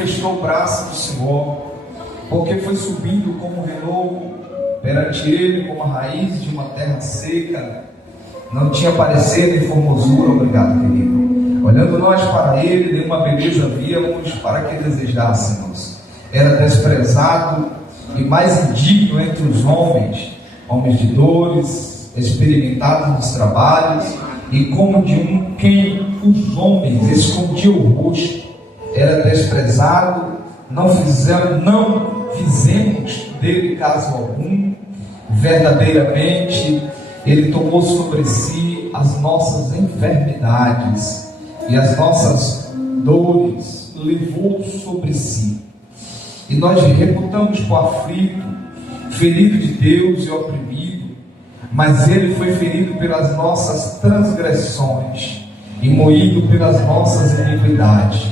manifestou o braço do Senhor, porque foi subindo como um renovo perante ele, como a raiz de uma terra seca. Não tinha parecer de formosura, obrigado, querido. Olhando nós para ele, nenhuma beleza víamos para que desejássemos. Era desprezado e mais indigno entre os homens, homens de dores, experimentados nos trabalhos, e como de um quem os homens escondiam o rosto. Era desprezado, não fizemos dele caso algum. Verdadeiramente ele tomou sobre si as nossas enfermidades e as nossas dores levou sobre si, e nós reputamos por aflito, ferido de Deus e oprimido. Mas ele foi ferido pelas nossas transgressões e moído pelas nossas iniquidades.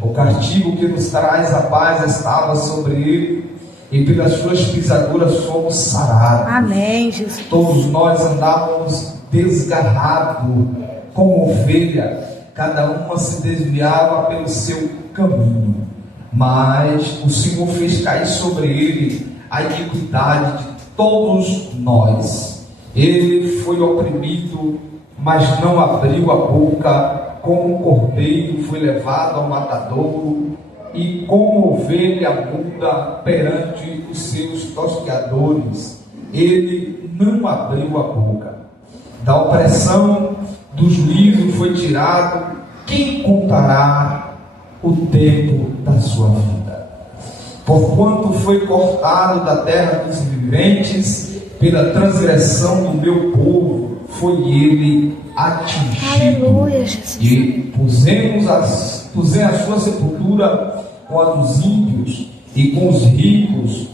O castigo que nos traz a paz estava sobre ele, e pelas suas pisaduras somos sarados. Amém, Jesus. Todos nós andávamos desgarrados como ovelha, cada uma se desviava pelo seu caminho, mas o Senhor fez cair sobre ele a iniquidade de todos nós. Ele foi oprimido, mas não abriu a boca. Como cordeiro foi levado ao matadouro, e como ovelha muda perante os seus tosqueadores, ele não abriu a boca. Da opressão do juízo foi tirado. Quem contará o tempo da sua vida? Porquanto foi cortado da terra dos viventes, pela transgressão do meu povo foi ele atingido. Aleluia, Jesus. E pusemos a sua sepultura com a dos ímpios e com os ricos,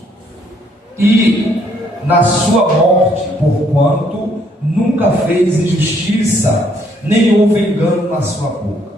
e na sua morte, porquanto nunca fez injustiça, nem houve engano na sua boca.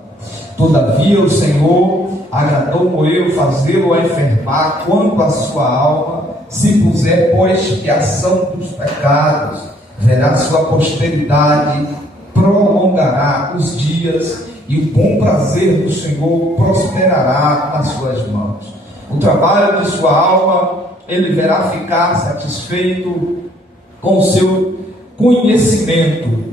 Todavia o Senhor agradou Moeu fazê-lo enfermar quanto à sua alma, se puser por expiação dos pecados, verá sua posteridade, prolongará os dias, e o bom prazer do Senhor prosperará nas suas mãos. O trabalho de sua alma ele verá ficar satisfeito com o seu conhecimento,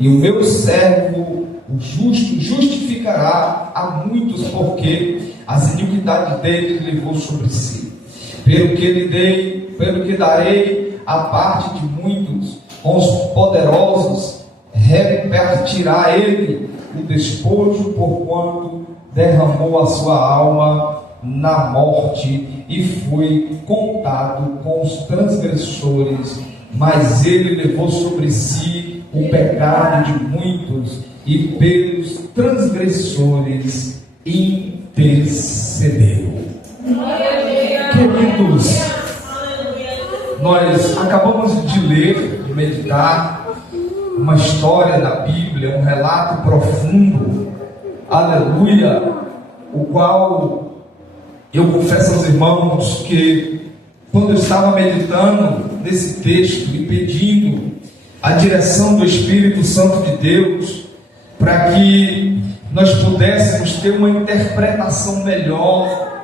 e o meu servo, o justo, justificará a muitos, porque as iniquidades dele levou sobre si. Pelo que darei a parte de muitos, com os poderosos repartirá ele o despojo, porquanto derramou a sua alma na morte e foi contado com os transgressores. Mas ele levou sobre si o pecado de muitos, e pelos transgressores intercedeu. Queridos, nós acabamos de ler, de meditar uma história da Bíblia, um relato profundo, aleluia, o qual eu confesso aos irmãos que quando eu estava meditando nesse texto e pedindo a direção do Espírito Santo de Deus para que nós pudéssemos ter uma interpretação melhor,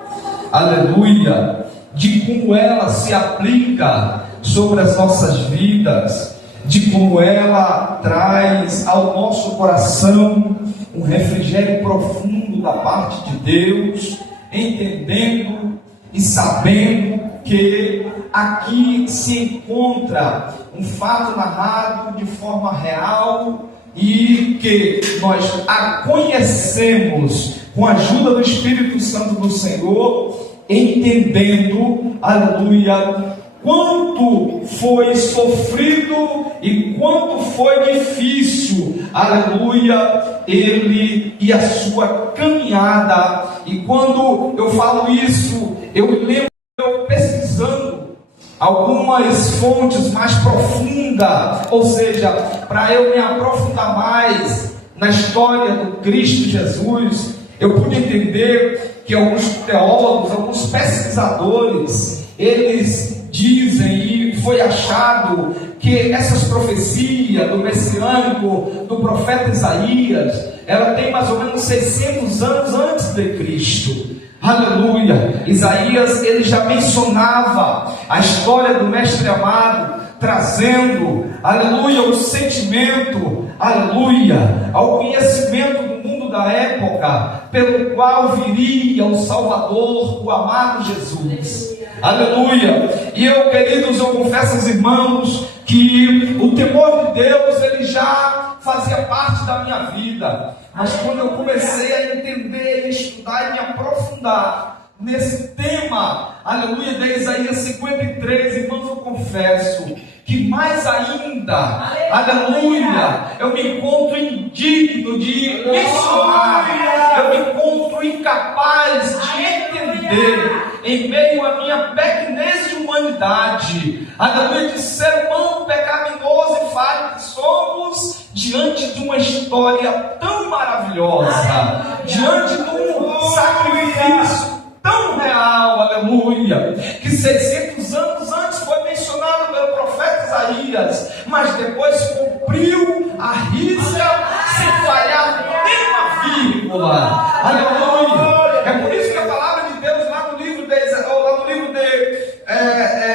aleluia, de como ela se aplica sobre as nossas vidas, de como ela traz ao nosso coração um refrigério profundo da parte de Deus, entendendo e sabendo que aqui se encontra um fato narrado de forma real e que nós a conhecemos com a ajuda do Espírito Santo do Senhor, entendendo, aleluia, quanto foi sofrido e quanto foi difícil, aleluia, ele e a sua caminhada. E quando eu falo isso, eu me lembro eu pesquisando algumas fontes mais profundas, ou seja, para eu me aprofundar mais na história do Cristo Jesus, eu pude entender que alguns teólogos, alguns pesquisadores, eles dizem, e foi achado, que essas profecias do messiânico, do profeta Isaías, ela tem mais ou menos 600 anos antes de Cristo. Aleluia. Isaías, ele já mencionava a história do mestre amado, trazendo, aleluia, o sentimento, aleluia, ao conhecimento do mundo da época, pelo qual viria o Salvador, o amado Jesus. Aleluia. E eu, queridos, eu confesso aos irmãos que o temor de Deus, ele já fazia parte da minha vida. Mas quando eu comecei a entender, estudar e me aprofundar nesse tema, aleluia, de Isaías 53, irmãos, eu confesso que mais ainda, aleluia, eu me encontro indigno de mencionar, eu me encontro incapaz de entender, em meio à minha pequenez de humanidade, aleluia, de ser humano pecaminoso e falho que somos, diante de uma história tão maravilhosa, diante de um sacrifício tão real, aleluia, que 600 anos antes foi mencionado pelo profeta Isaías, mas depois cumpriu a risca, sem falhar nem uma vírgula, aleluia. É por isso que a palavra de Deus lá no livro de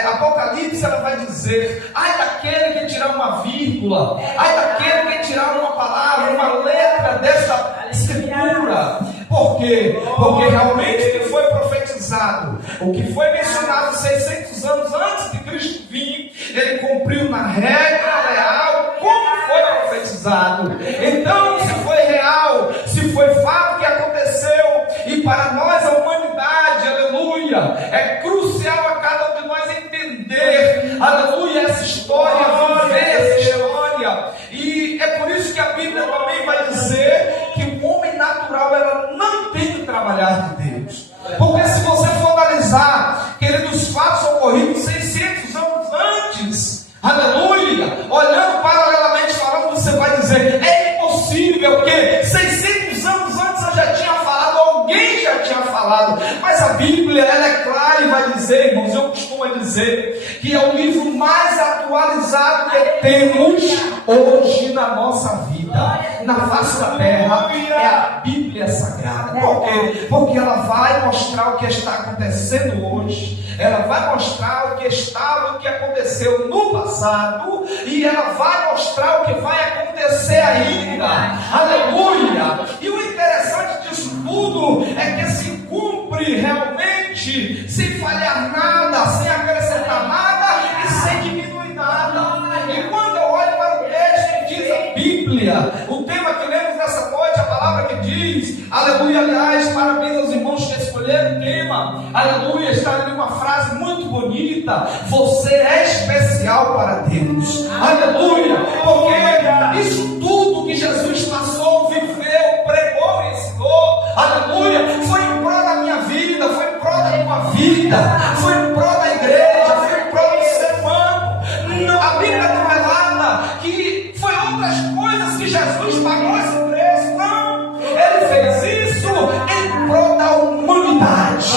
Apocalipse, ela vai dizer: ai daquele que tirar uma vírgula, ai daquele que tirar uma palavra, uma letra desta escritura. Por quê? Porque realmente o que foi profetizado, o que foi mencionado 600 anos antes de Cristo vir, ele cumpriu na regra real como foi profetizado. Então, se foi real, se foi fato que aconteceu, e para nós a humanidade, aleluia, é crucial a cada um de nós entender, aleluia, essa história, viver essa história. E é por isso que a Bíblia também vai dizer que o homem natural, ela não tem que trabalhar de Deus. Porque se você for analisar, queridos, os fatos ocorridos 600 anos antes, aleluia, olhando paralelamente falando, você vai dizer: é impossível, porque 600 anos antes eu já tinha falado, alguém já tinha falado. Mas a Bíblia, ela é clara e vai dizer, irmãos, eu costumo dizer que é o livro mais atualizado que temos hoje na nossa vida, na face da terra, é a Bíblia Sagrada. Por quê? Porque ela vai mostrar o que está acontecendo hoje, ela vai mostrar o que estava, o que aconteceu no passado, e ela vai mostrar o que vai acontecer ainda. Aleluia! E o interessante disso tudo é que se cumpre realmente, sem falhar nada, sem acrescentar nada e sem diminuir nada. E quando eu olho para o texto que diz a Bíblia, o tema que lemos nessa noite, a palavra que diz, aleluia, aliás, parabéns aos irmãos que escolheram o tema, aleluia, está ali uma frase muito bonita: você é especial para Deus, aleluia, porque isso tudo que Jesus passou, viveu, pregou e ensinou, aleluia, foi em prol da minha vida, foi em prol da tua vida, foi em prol da igreja, foi em prol do ser humano. Não, a Bíblia não relata que foi outras coisas que Jesus pagou esse preço, não, ele fez isso em prol da humanidade,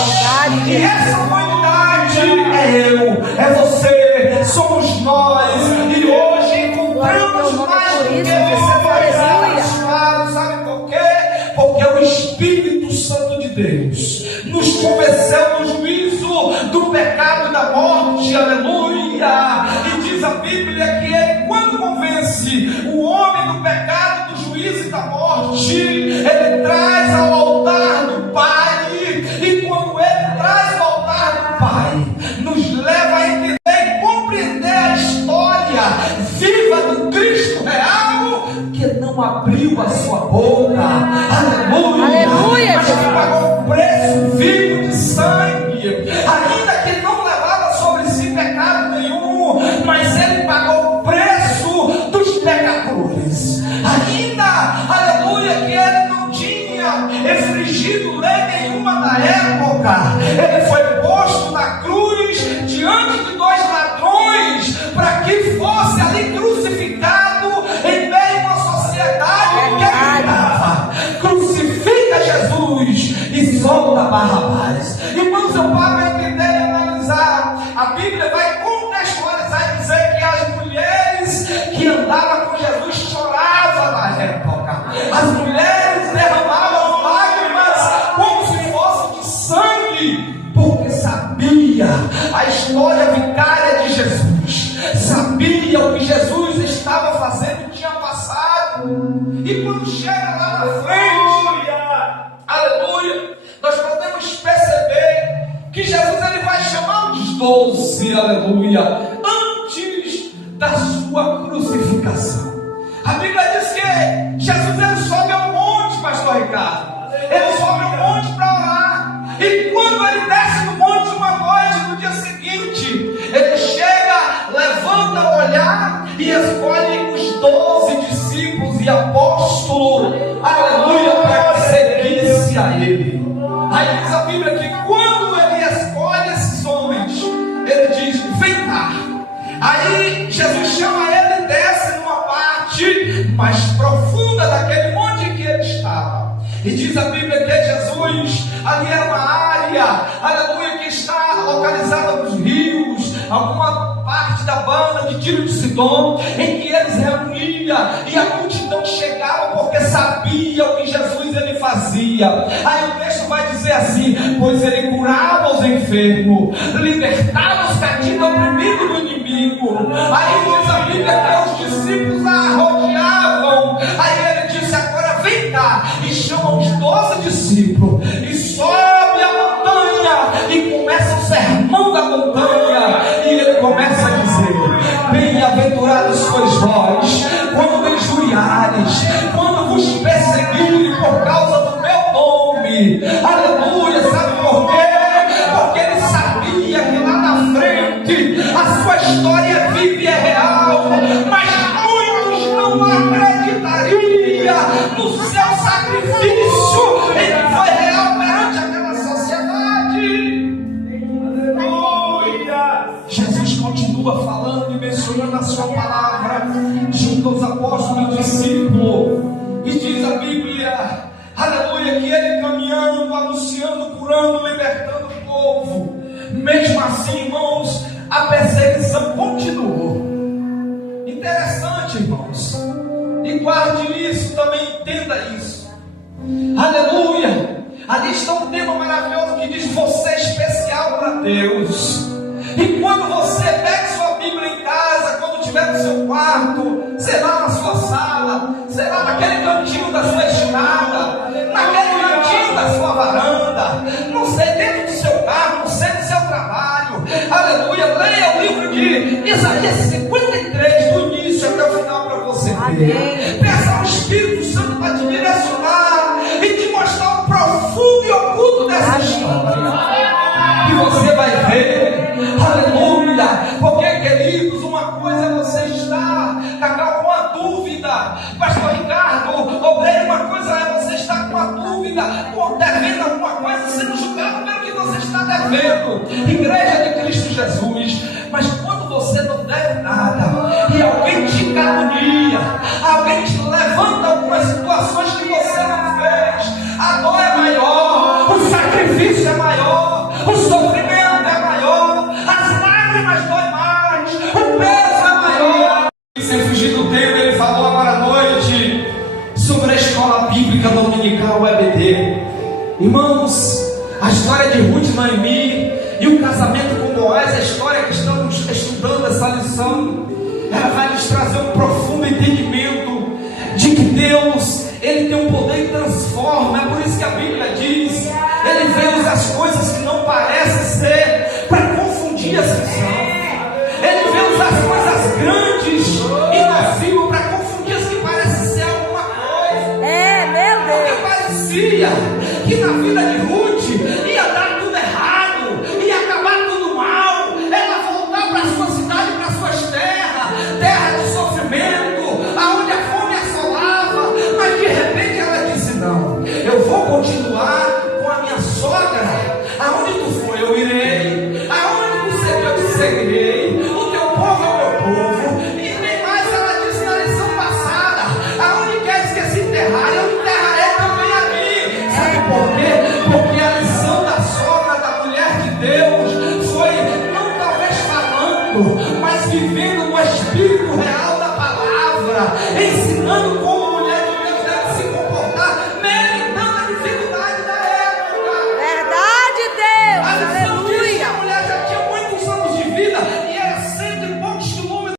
e essa humanidade é eu, é você, somos nós, e hoje encontramos mais do que vencedores. Sabe por quê? Porque o Espírito Santo de Deus nos convenceu no juízo do pecado e da morte, aleluia. E diz a Bíblia que ele, quando convence o homem do pecado, do juízo e da morte, ele traz ao altar do Pai, e quando ele traz ao altar do Pai, nos leva a entender e compreender a história viva do Cristo real, que não abriu a sua boca, aleluia, aleluia, mas que pagou o preço vivo de sangue, ainda que não levava sobre si pecado nenhum, mas ele pagou o preço dos pecadores, ainda, aleluia, que ele não tinha infringido lei nenhuma na época, ele foi posto na cruz diante de dois ladrões, para que fosse ali crucificado em meio a uma sociedade que gritava: crucifica Jesus e solta Barrabás. Irmãos, eu paro a entender e analisar. A Bíblia vai contextualizar e dizer que as mulheres que andavam com Jesus choravam na época. As mulheres derramavam lágrimas como se fosse de sangue. Sabe? Porque sabia a história vicária de Jesus, sabia o que Jesus estava fazendo, tinha passado. E quando chega lá na frente, aleluia, nós podemos perceber que Jesus ele vai chamar os 12, aleluia, antes da sua crucificação. A Bíblia diz que Jesus ele sobe ao monte, pastor Ricardo. Ele sobe ao monte para orar. E quando ele desce no monte uma noite, no dia seguinte, ele chega, levanta o olhar e escolhe os 12 discípulos e apóstolos, aleluia, para que seguisse a ele. Aí diz a Bíblia que quando ele escolhe esses homens, ele diz: vem cá. Aí Jesus chama ele e desce numa parte mais profunda daquele monte em que ele estava. E diz a Bíblia que Jesus, ali era uma área, aleluia, que está localizada nos rios, alguma parte da banda de Tiro de Sidom, em que eles reuniam, e a multidão chegava porque sabia o que Jesus ele fazia. Aí o texto vai dizer assim: pois ele curava os enfermos, libertava os cativos oprimidos do inimigo. Aí diz a Bíblia que os discípulos a rodeavam. Aí ele disse: agora vem cá, e chama os 12 discípulos e sobe a montanha e começa o sermão da montanha. E ele começa a dizer: bem-aventurados sois vós quando injuriares, quando vos perseguirem por causa do meu nome. Aleluia. Sabe por quê? Porque ele sabia que lá na frente a sua história é viva e é real, mas muitos não acreditariam no seu sacrifício em que foi real perante aquela sociedade. Aleluia. Jesus continua falando e mencionando a sua palavra junto aos apóstolos e discípulos, e diz a Bíblia, aleluia, que ele caminhando, anunciando, curando, libertando o povo. Mesmo assim, irmãos, a perseguição continuou. Interessante, irmãos, e guarde isso, também entenda isso. Aleluia. Ali está um tema maravilhoso que diz: você é especial para Deus. E quando você pega sua Bíblia em casa, quando estiver no seu quarto, sei lá, na sua sala, sei lá, naquele cantinho da sua escada, naquele cantinho da sua varanda, não sei, dentro do seu carro, não sei, do seu trabalho, aleluia, leia o livro de Isaías 53, do início até o final, para você ver. Peça ao Espírito Santo para te direcionar e te mostrar o profundo e oculto dessa história. E você vai ver, aleluia, porque, queridos, uma coisa é você estar com alguma dúvida, pastor Ricardo, obreiro, uma coisa é você estar com uma dúvida, devendo alguma coisa, sendo julgado pelo que você está devendo, igreja de Cristo Jesus. Mas quando você não deve nada, e alguém te calunia, alguém te levanta algumas situações que você não fez, a dor é maior, o sacrifício é maior, o sofrimento é maior, as lágrimas doem mais, o peso é maior. Sem fugir do tema, ele falou agora à noite sobre a escola bíblica dominical EBD. Irmãos, a história de Ruth e Noemi e o casamento com Boaz, a história que estamos estudando, essa lição, ela vai nos trazer um profundo entendimento de que Deus, ele tem um poder que transforma. É por isso que a Bíblia diz: ele vê as coisas